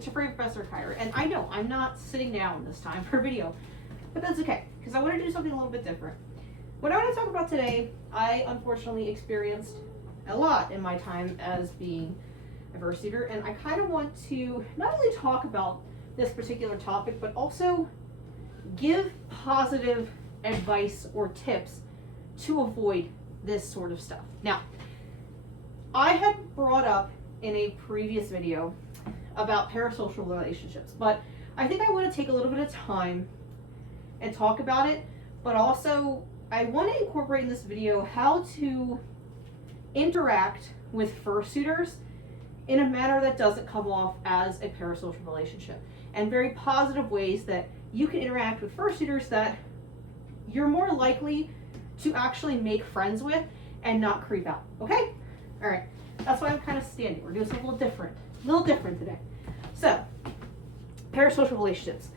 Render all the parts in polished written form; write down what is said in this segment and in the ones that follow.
it's your favorite Professor Kyra, and I know I'm not sitting down this time for a video, but that's okay, because I want to do something a little bit different. What I want to talk about today, I unfortunately experienced a lot in my time as being a fursuiter, and I kind of want to not only talk about this particular topic, but also give positive advice or tips to avoid this sort of stuff. Now, I had brought up in a previous video about parasocial relationships, but I think I want to take a little bit of time and talk about it, but also I want to incorporate in this video how to interact with fursuiters in a manner that doesn't come off as a parasocial relationship, and very positive ways that you can interact with fursuiters that you're more likely to actually make friends with and not creep out. Okay? All right. That's why I'm kind of standing. We're doing something a little different today. So, parasocial relationships.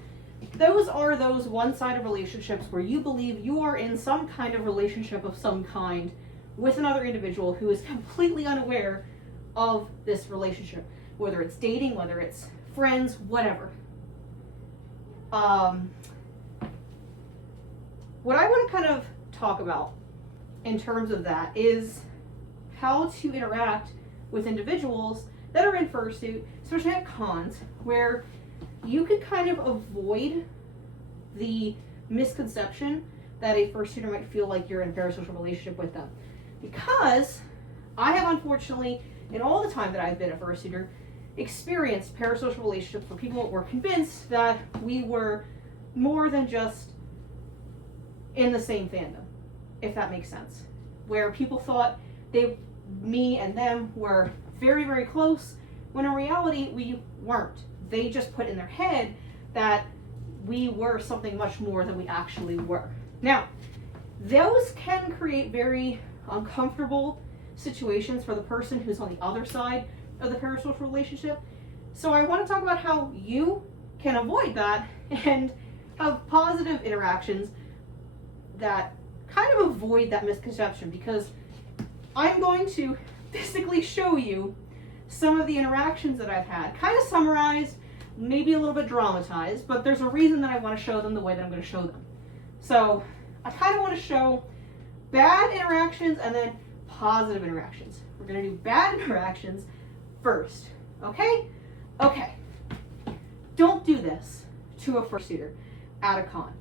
Those are those one-sided relationships where you believe you are in some kind of relationship of some kind with another individual who is completely unaware of this relationship, whether it's dating, whether it's friends, whatever. What I want to kind of talk about in terms of that is how to interact with individuals that are in fursuit, especially at cons, where you can kind of avoid the misconception that a fursuiter might feel like you're in a parasocial relationship with them. Because I have, unfortunately, in all the time that I've been a fursuiter, experienced parasocial relationships where people were convinced that we were more than just in the same fandom, if that makes sense. Where people thought me and them were very, very close, when in reality we weren't. They just put in their head that we were something much more than we actually were. Now, those can create very uncomfortable situations for the person who's on the other side of the parasocial relationship. So I want to talk about how you can avoid that and have positive interactions that kind of avoid that misconception, because I'm going to basically show you some of the interactions that I've had, kind of summarized, maybe a little bit dramatized, but there's a reason that I want to show them the way that I'm going to show them. So I kind of want to show bad interactions and then positive interactions. We're going to do bad interactions first, okay? Okay. Don't do this to a fursuiter at a con,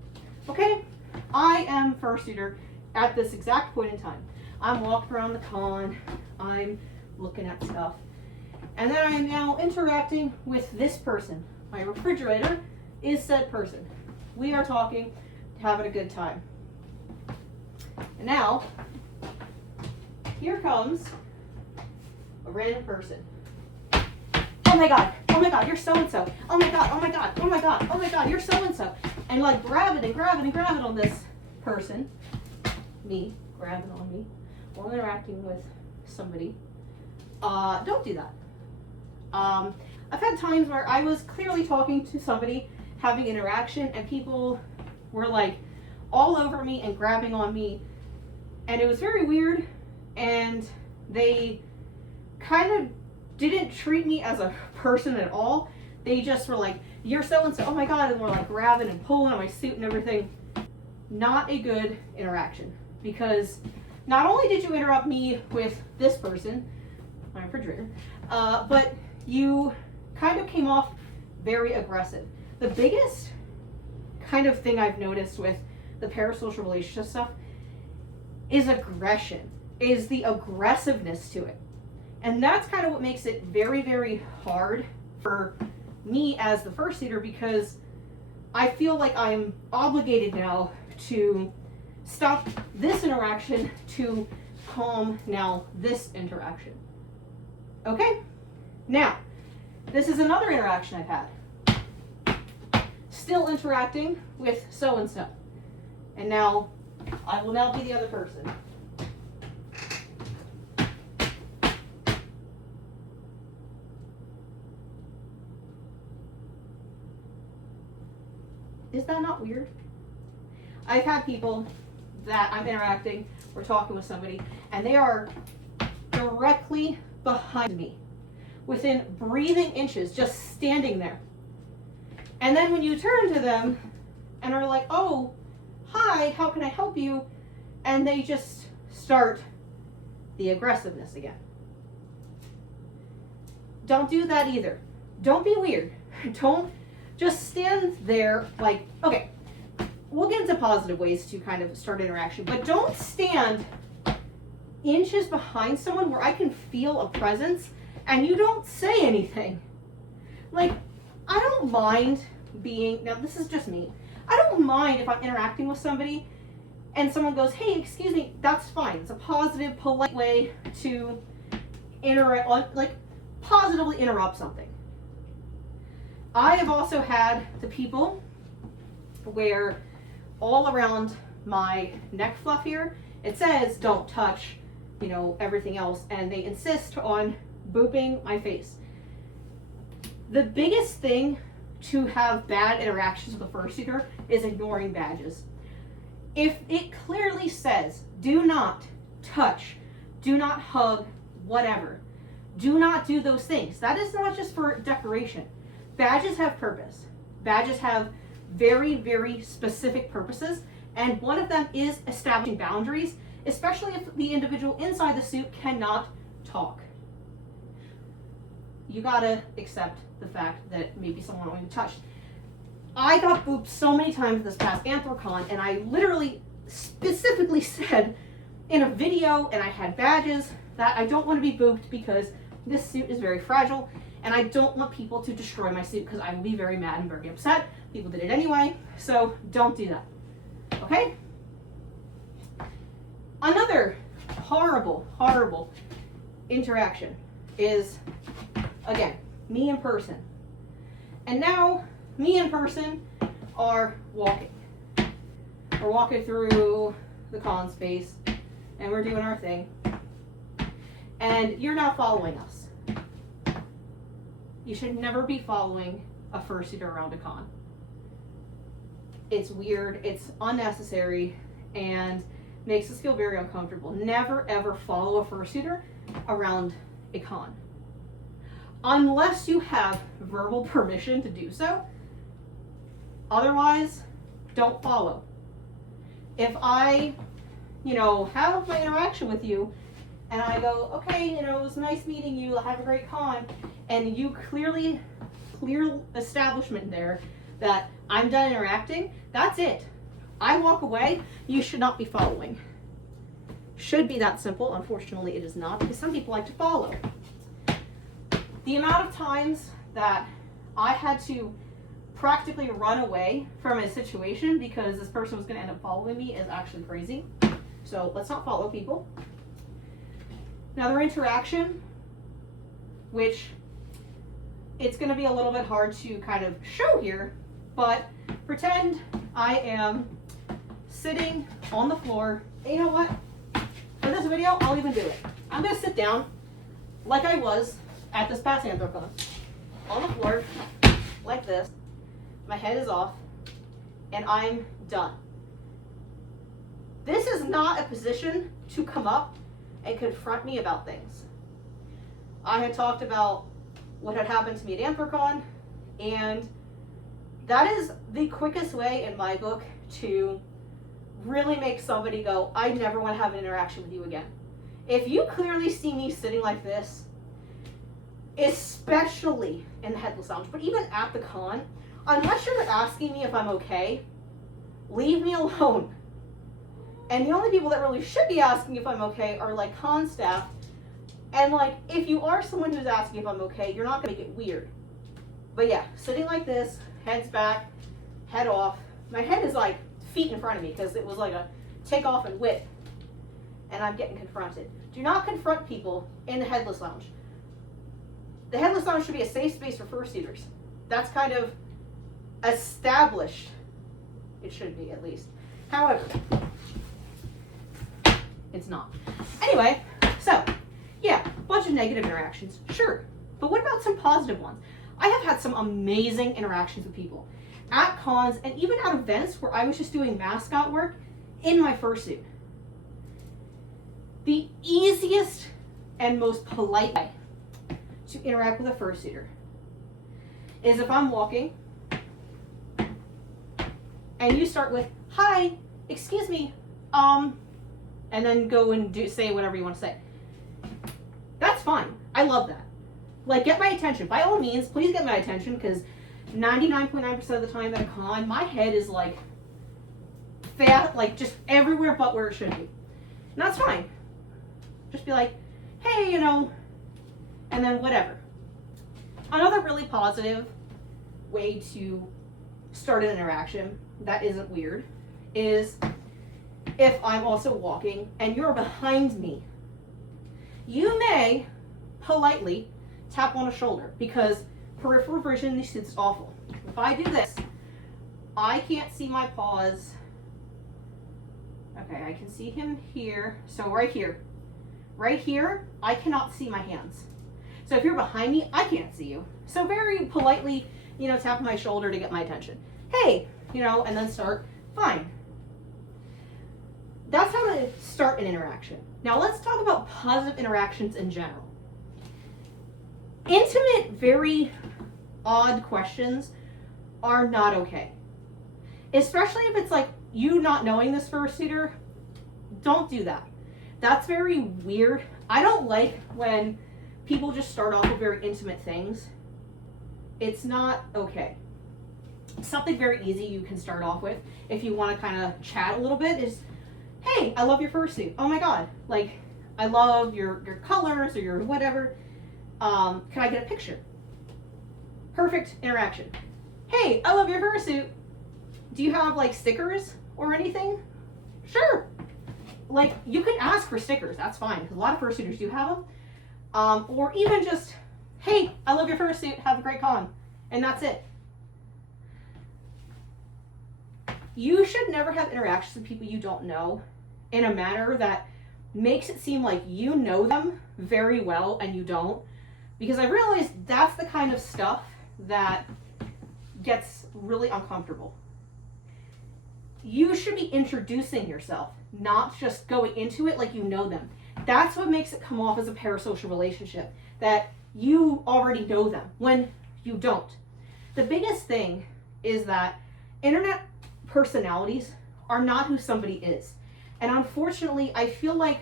okay? I am fursuiter at this exact point in time. I'm walking around the con, I'm looking at stuff, and then I am now interacting with this person. My refrigerator is said person. We are talking, having a good time. And now, here comes a random person. Oh my God, you're so-and-so. Oh my God, you're so-and-so. And like grab it on this person, me, grab it on me, while interacting with somebody. Don't do that. I've had times where I was clearly talking to somebody, having interaction, and people were like all over me and grabbing on me, and it was very weird, and they kind of didn't treat me as a person at all. They just were like, you're so-and-so, oh my God, and were like grabbing and pulling on my suit and everything. Not a good interaction, because not only did you interrupt me with this person, my refrigerator, but you kind of came off very aggressive. The biggest kind of thing I've noticed with the parasocial relationship stuff is aggression, is the aggressiveness to it. And that's kind of what makes it very, very hard for me as the fursuiter, because I feel like I'm obligated now to stop this interaction to calm now this interaction. Okay? Now, this is another interaction I've had. Still interacting with so-and-so. And now, I will now be the other person. Is that not weird? I've had people that I'm interacting or talking with somebody, and they are directly behind me, within breathing inches, just standing there. And then when you turn to them and are like, oh, hi, how can I help you? And they just start the aggressiveness again. Don't do that either. Don't be weird. Don't just stand there like, okay, we'll get into positive ways to kind of start interaction, but don't stand inches behind someone where I can feel a presence and you don't say anything. Like, I don't mind being, now this is just me, I don't mind if I'm interacting with somebody and someone goes, hey, excuse me, that's fine. It's a positive, polite way to positively interrupt something. I have also had the people where all around my neck fluff here, it says don't touch, everything else, and they insist on booping my face. The biggest thing to have bad interactions with a fursuiter is ignoring badges. If it clearly says do not touch, do not hug, whatever, do not do those things. That is not just for decoration. Badges have purpose. Badges have very, very specific purposes, and one of them is establishing boundaries, especially if the individual inside the suit cannot talk. You gotta accept the fact that maybe someone won't be touched. I got booped so many times this past Anthrocon, and I literally specifically said in a video, and I had badges, that I don't want to be booped because this suit is very fragile, and I don't want people to destroy my suit because I will be very mad and very upset. People did it anyway, so don't do that. Okay? Another horrible, horrible interaction is, again, me in person. And now, me in person are walking. We're walking through the con space, and we're doing our thing. And you're now following us. You should never be following a fursuiter around a con. It's weird, it's unnecessary, and makes us feel very uncomfortable. Never ever follow a fursuiter around a con. Unless you have verbal permission to do so. Otherwise, don't follow. If I, have my interaction with you, and I go, okay, it was nice meeting you, have a great con, and you clear establishment there that I'm done interacting, that's it. I walk away, you should not be following. Should be that simple. Unfortunately, it is not, because some people like to follow. The amount of times that I had to practically run away from a situation because this person was going to end up following me is actually crazy. So let's not follow people. Another interaction, which it's going to be a little bit hard to kind of show here, but pretend I am sitting on the floor. And you know what? For this video, I'll even do it. I'm going to sit down like I was at this past Anthrocon, on the floor, like this. My head is off, and I'm done. This is not a position to come up and confront me about things. I had talked about what had happened to me at Anthrocon, and that is the quickest way in my book to really make somebody go, I never want to have an interaction with you again. If you clearly see me sitting like this, especially in the headless lounge, but even at the con, unless you're asking me if I'm okay, leave me alone. And the only people that really should be asking if I'm okay are like con staff. And like, if you are someone who's asking if I'm okay, you're not gonna make it weird. But yeah, sitting like this, head's back, head off. My head is like feet in front of me because it was like a take off and whip. And I'm getting confronted. Do not confront people in the headless lounge. The headless lounge should be a safe space for fursuiters. That's kind of established. It should be, at least. However, it's not. Anyway, so, yeah, bunch of negative interactions, sure. But what about some positive ones? I have had some amazing interactions with people at cons and even at events where I was just doing mascot work in my fursuit. The easiest and most polite way to interact with a fursuiter is if I'm walking and you start with, hi, excuse me, and then go and say whatever you want to say. That's fine. I love that. Like, get my attention. By all means, please get my attention, because 99.9% of the time at a con, my head is like fat, like just everywhere but where it should be. And that's fine. Just be like, hey, you know, and then whatever. Another really positive way to start an interaction that isn't weird is if I'm also walking and you're behind me, you may politely tap on a shoulder, because peripheral vision in these suits is awful. If I do this, I can't see my paws. Okay, I can see him here. So right here. Right here, I cannot see my hands. So if you're behind me, I can't see you. So very politely, you know, tap my shoulder to get my attention. Hey, you know, and then start, fine. That's how to start an interaction. Now let's talk about positive interactions in general. Intimate, very odd questions are not okay. Especially if it's like you not knowing this fursuiter, don't do that. That's very weird. I don't like when people just start off with very intimate things. It's not okay. Something very easy you can start off with if you want to kind of chat a little bit is, hey, I love your fursuit. Oh my god, like, I love your colors or your whatever. Can I get a picture? Perfect interaction. Hey, I love your fursuit. Do you have like stickers or anything? Sure. Like, you can ask for stickers, that's fine, because a lot of fursuiters do have them. Or even just, hey, I love your fursuit, have a great con. And that's it. You should never have interactions with people you don't know in a manner that makes it seem like you know them very well and you don't. Because I realized that's the kind of stuff that gets really uncomfortable. You should be introducing yourself, not just going into it like you know them. That's what makes it come off as a parasocial relationship, that you already know them when you don't. The biggest thing is that internet personalities are not who somebody is. And unfortunately, I feel like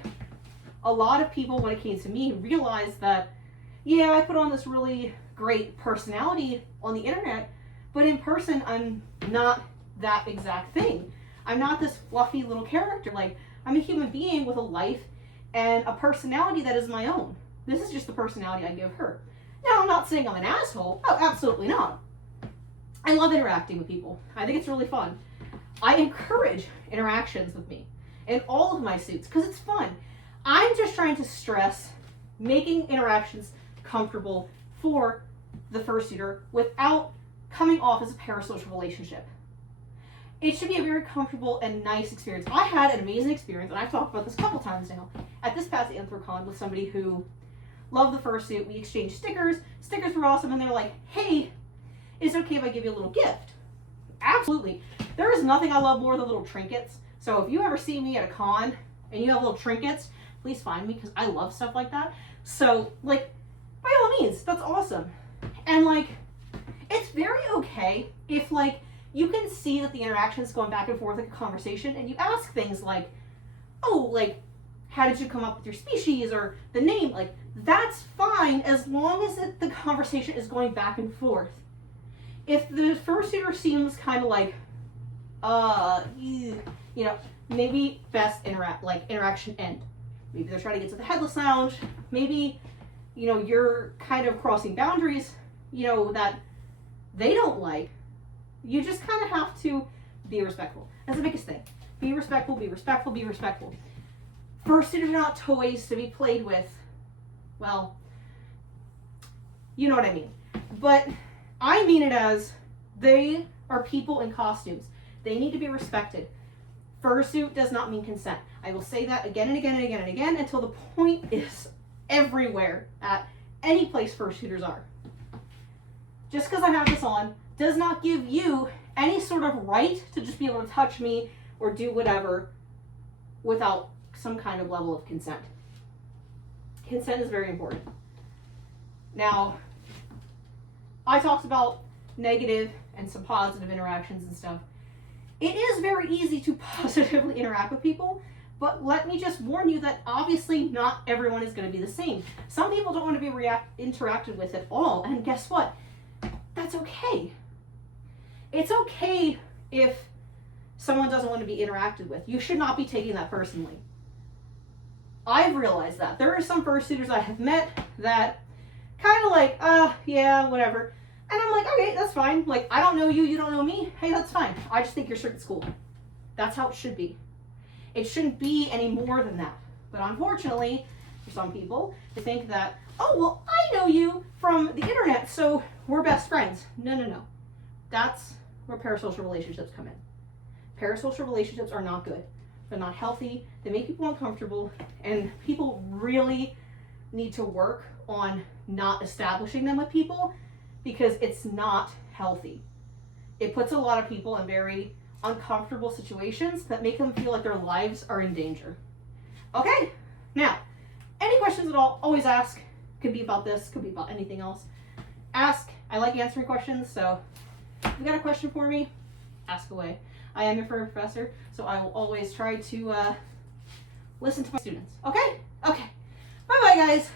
a lot of people, when it came to me, realized that, yeah, I put on this really great personality on the internet, but in person, I'm not that exact thing. I'm not this fluffy little character. Like, I'm a human being with a life and a personality that is my own. This is just the personality I give her. Now, I'm not saying I'm an asshole. Oh, absolutely not. I love interacting with people. I think it's really fun. I encourage interactions with me in all of my suits because it's fun. I'm just trying to stress making interactions comfortable for the fursuiter without coming off as a parasocial relationship. It should be a very comfortable and nice experience. I had an amazing experience, and I've talked about this a couple times now, at this past Anthrocon with somebody who loved the fursuit. We exchanged stickers. Stickers were awesome, and they're like, hey, is it okay if I give you a little gift? Absolutely. There is nothing I love more than little trinkets. So if you ever see me at a con and you have little trinkets, please find me because I love stuff like that. So, like, by all means, that's awesome. And, like, it's very okay if, like, you can see that the interaction is going back and forth like a conversation, and you ask things like, oh, like, how did you come up with your species or the name? Like, that's fine as long as the conversation is going back and forth. If the fursuiter seems kind of like, you know, maybe best interaction end. Maybe they're trying to get to the headless lounge. Maybe, you know, you're kind of crossing boundaries, you know, that they don't like. You just kind of have to be respectful. That's the biggest thing. Be respectful, be respectful, be respectful. Fursuiters are not toys to be played with. Well, you know what I mean. But I mean it as they are people in costumes. They need to be respected. Fursuit does not mean consent. I will say that again and again and again and again until the point is everywhere at any place fursuiters are. Just because I have this on does not give you any sort of right to just be able to touch me or do whatever without some kind of level of consent. Consent is very important. Now, I talked about negative and some positive interactions and stuff. It is very easy to positively interact with people, but let me just warn you that obviously not everyone is going to be the same. Some people don't want to be interacted with at all, and guess what? That's okay. It's okay if someone doesn't want to be interacted with. You should not be taking that personally. I've realized that. There are some fursuiters I have met that kind of like, yeah, whatever. And I'm like, okay, that's fine. Like, I don't know you, you don't know me. Hey, that's fine. I just think you're strict at school. That's how it should be. It shouldn't be any more than that. But unfortunately, for some people, they think that, oh, well, I know you from the internet, so we're best friends. No, no, no. That's where parasocial relationships come in. Parasocial relationships are not good. They're not healthy. They make people uncomfortable, and people really need to work on not establishing them with people because it's not healthy. It puts a lot of people in very uncomfortable situations that make them feel like their lives are in danger. Okay, now, any questions at all, always ask. Could be about this, could be about anything else. Ask. I like answering questions, so if you got a question for me, ask away. I am your furry professor, so I will always try to listen to my students. Okay? Okay. Bye-bye, guys.